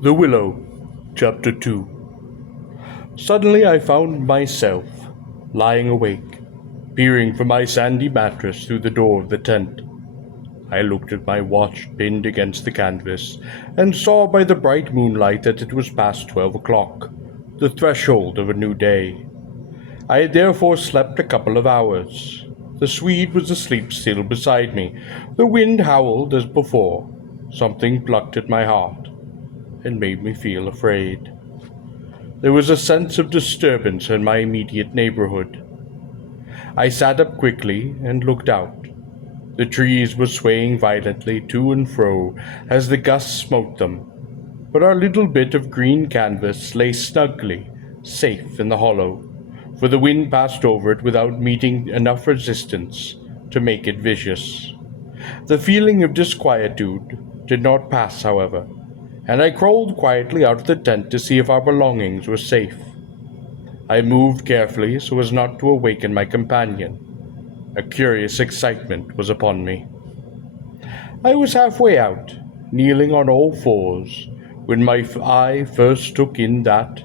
The Willow, Chapter 2. Suddenly I found myself lying awake, peering from my sandy mattress through the door of the tent. I looked at my watch pinned against the canvas, and saw by the bright moonlight that it was past 12 o'clock, the threshold of a new day. I had therefore slept a couple of hours. The Swede was asleep still beside me. The wind howled as before. Something plucked at my heart and made me feel afraid. There was a sense of disturbance in my immediate neighborhood. I sat up quickly and looked out. The trees were swaying violently to and fro as the gusts smote them, but our little bit of green canvas lay snugly, safe in the hollow, for the wind passed over it without meeting enough resistance to make it vicious. The feeling of disquietude did not pass, however, and I crawled quietly out of the tent to see if our belongings were safe. I moved carefully so as not to awaken my companion. A curious excitement was upon me. I was halfway out, kneeling on all fours, when my eye first took in that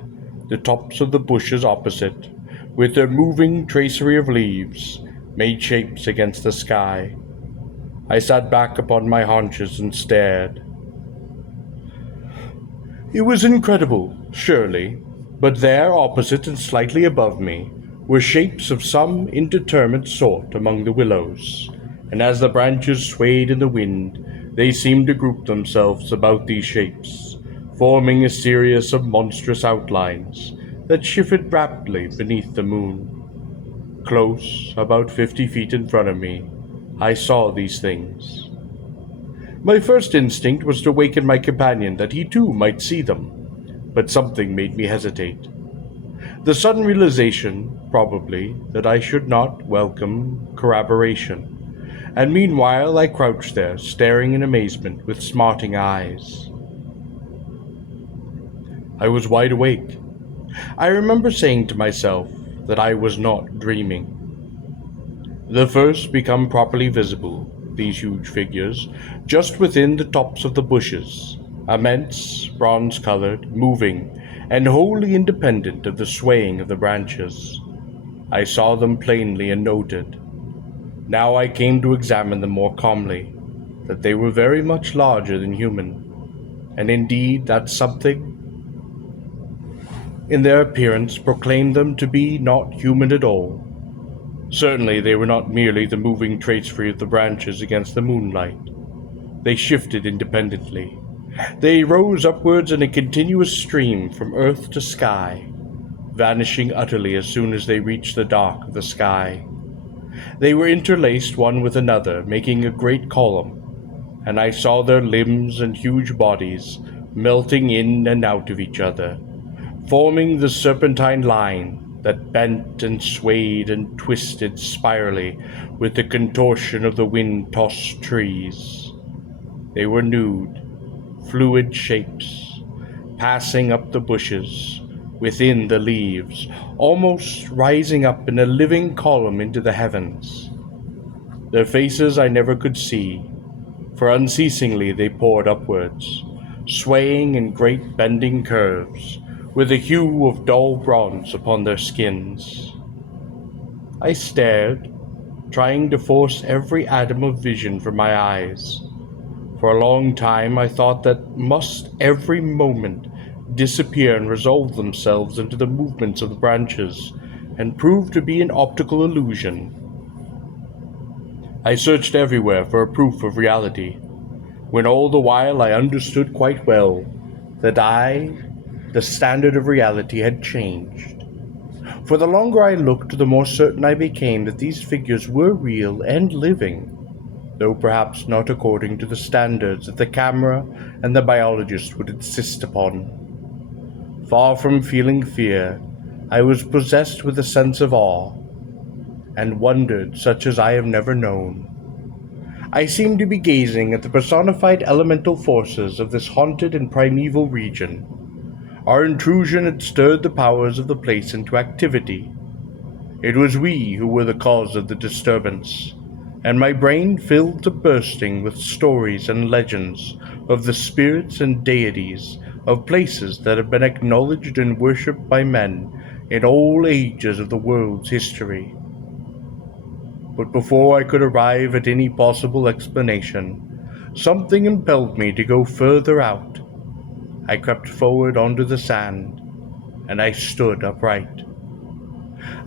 the tops of the bushes opposite, with their moving tracery of leaves, made shapes against the sky. I sat back upon my haunches and stared. It was incredible, surely, but there, opposite and slightly above me, were shapes of some indeterminate sort among the willows, and as the branches swayed in the wind, they seemed to group themselves about these shapes, forming a series of monstrous outlines that shifted rapidly beneath the moon. Close, about 50 feet in front of me, I saw these things. My first instinct was to waken my companion that he too might see them, but something made me hesitate. The sudden realization, probably, that I should not welcome corroboration, and meanwhile I crouched there, staring in amazement with smarting eyes. I was wide awake. I remember saying to myself that I was not dreaming. The first become properly visible, these huge figures, just within the tops of the bushes, immense, bronze-colored, moving, and wholly independent of the swaying of the branches. I saw them plainly and noted. Now I came to examine them more calmly, that they were very much larger than human, and indeed that something in their appearance proclaimed them to be not human at all. Certainly they were not merely the moving tracery of the branches against the moonlight. They shifted independently. They rose upwards in a continuous stream from earth to sky, vanishing utterly as soon as they reached the dark of the sky. They were interlaced one with another, making a great column, and I saw their limbs and huge bodies melting in and out of each other, forming the serpentine line that bent and swayed and twisted spirally with the contortion of the wind-tossed trees. They were nude, fluid shapes, passing up the bushes, within the leaves, almost rising up in a living column into the heavens. Their faces I never could see, for unceasingly they poured upwards, swaying in great bending curves, with a hue of dull bronze upon their skins. I stared, trying to force every atom of vision from my eyes. For a long time I thought that must every moment disappear and resolve themselves into the movements of the branches, and prove to be an optical illusion. I searched everywhere for a proof of reality, when all the while I understood quite well that the standard of reality had changed. For the longer I looked, the more certain I became that these figures were real and living, though perhaps not according to the standards that the camera and the biologist would insist upon. Far from feeling fear, I was possessed with a sense of awe, and wondered such as I have never known. I seemed to be gazing at the personified elemental forces of this haunted and primeval region. Our intrusion had stirred the powers of the place into activity. It was we who were the cause of the disturbance, and my brain filled to bursting with stories and legends of the spirits and deities of places that have been acknowledged and worshipped by men in all ages of the world's history. But before I could arrive at any possible explanation, something impelled me to go further out. I crept forward onto the sand, and I stood upright.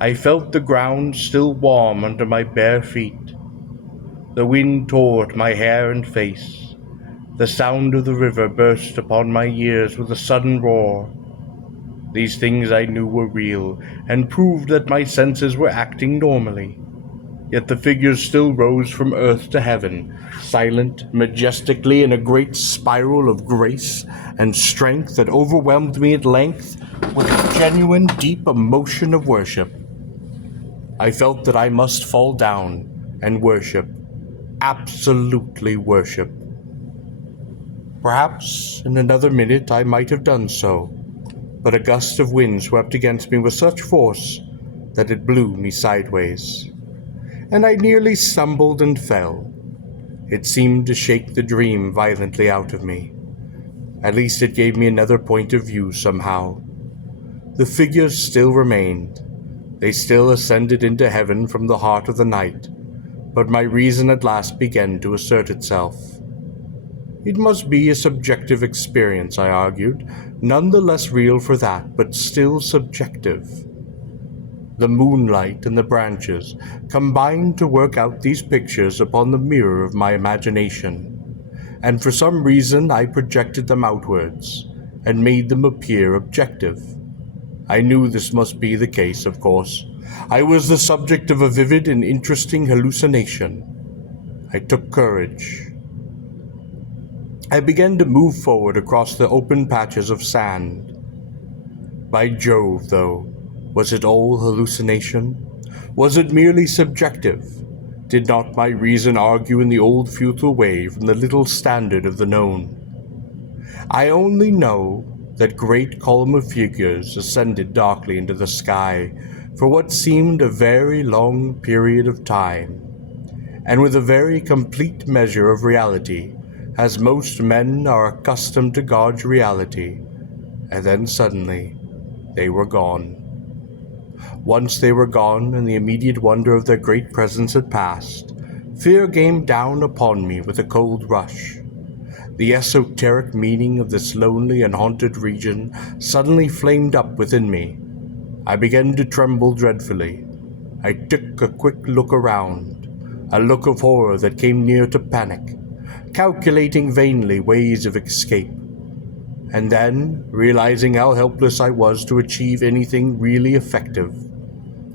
I felt the ground still warm under my bare feet. The wind tore at my hair and face. The sound of the river burst upon my ears with a sudden roar. These things I knew were real, and proved that my senses were acting normally. Yet the figures still rose from earth to heaven, silent, majestically, in a great spiral of grace and strength that overwhelmed me at length with a genuine, deep emotion of worship. I felt that I must fall down and worship, absolutely worship. Perhaps in another minute I might have done so, but a gust of wind swept against me with such force that it blew me sideways, and I nearly stumbled and fell. It seemed to shake the dream violently out of me. At least it gave me another point of view somehow. The figures still remained. They still ascended into heaven from the heart of the night, but my reason at last began to assert itself. It must be a subjective experience, I argued, none the less real for that, but still subjective. The moonlight and the branches combined to work out these pictures upon the mirror of my imagination, and for some reason I projected them outwards and made them appear objective. I knew this must be the case, of course. I was the subject of a vivid and interesting hallucination. I took courage. I began to move forward across the open patches of sand. By Jove, though, was it all hallucination? Was it merely subjective? Did not my reason argue in the old futile way from the little standard of the known? I only know that great column of figures ascended darkly into the sky for what seemed a very long period of time, and with a very complete measure of reality, as most men are accustomed to gauge reality, and then suddenly they were gone. Once they were gone, and the immediate wonder of their great presence had passed, fear came down upon me with a cold rush. The esoteric meaning of this lonely and haunted region suddenly flamed up within me. I began to tremble dreadfully. I took a quick look around, a look of horror that came near to panic, calculating vainly ways of escape. And then, realizing how helpless I was to achieve anything really effective,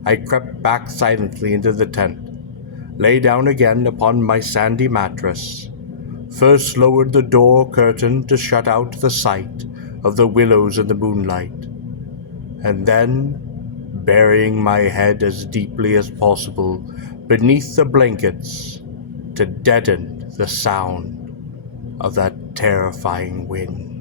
I crept back silently into the tent, lay down again upon my sandy mattress, first lowered the door curtain to shut out the sight of the willows in the moonlight, and then, burying my head as deeply as possible beneath the blankets to deaden the sound of that terrifying wind.